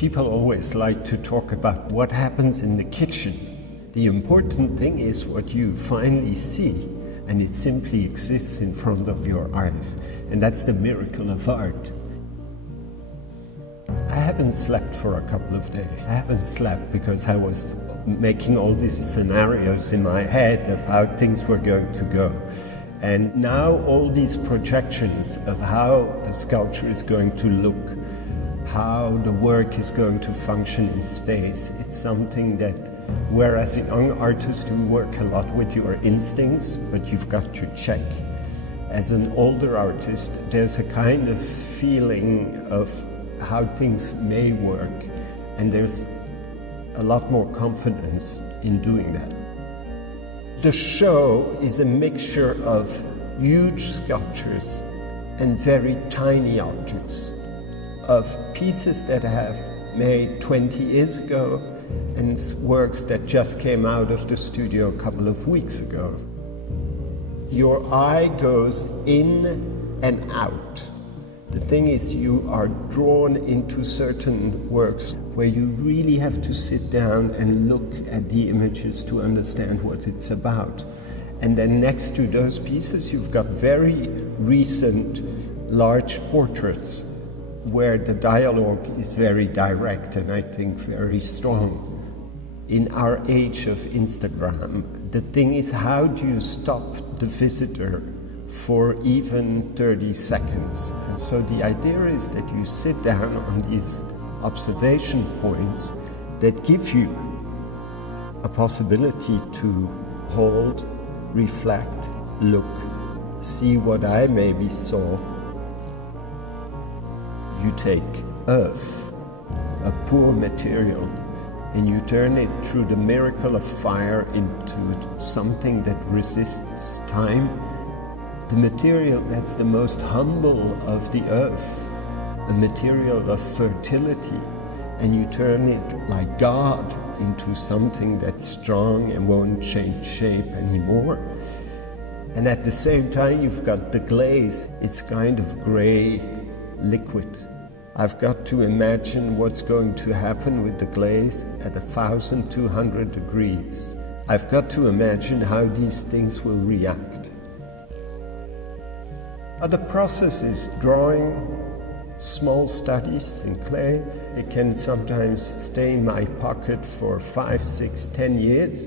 People always like to talk about what happens in the kitchen. The important thing is what you finally see, and it simply exists in front of your eyes. And that's the miracle of art. I haven't slept for a couple of days. I haven't slept because I was making all these scenarios in my head of how things were going to go. And now all these projections of how the sculpture is going to look, how the work is going to function in space, it's something that, whereas a young artist you work a lot with your instincts, but you've got to check. As an older artist, there's a kind of feeling of how things may work, and there's a lot more confidence in doing that. The show is a mixture of huge sculptures and very tiny objects, of pieces that I have made 20 years ago and works that just came out of the studio a couple of weeks ago. Your eye goes in and out. The thing is, you are drawn into certain works where you really have to sit down and look at the images to understand what it's about. And then next to those pieces, you've got very recent large portraits where the dialogue is very direct and I think very strong. In our age of Instagram, the thing is, how do you stop the visitor for even 30 seconds? And so the idea is that you sit down on these observation points that give you a possibility to hold, reflect, look, see what I maybe saw. You take earth, a poor material, and you turn it through the miracle of fire into something that resists time. The material that's the most humble of the earth, a material of fertility, and you turn it like God into something that's strong and won't change shape anymore. And at the same time, you've got the glaze. It's kind of gray liquid. I've got to imagine what's going to happen with the glaze at 1,200 degrees. I've got to imagine how these things will react. The process is drawing small studies in clay. It can sometimes stay in my pocket for 5, 6, 10 years,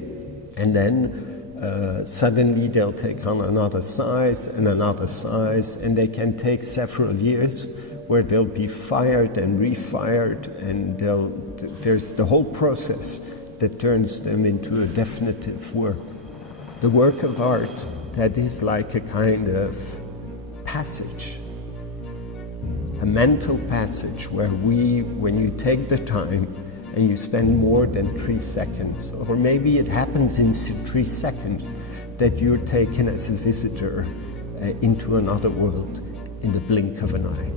and then suddenly they'll take on another size, and they can take several years where they'll be fired and refired, and there's the whole process that turns them into a definitive work. The work of art that is like a kind of passage, a mental passage where when you take the time and you spend more than 3 seconds, or maybe it happens in 3 seconds, that you're taken as a visitor into another world in the blink of an eye.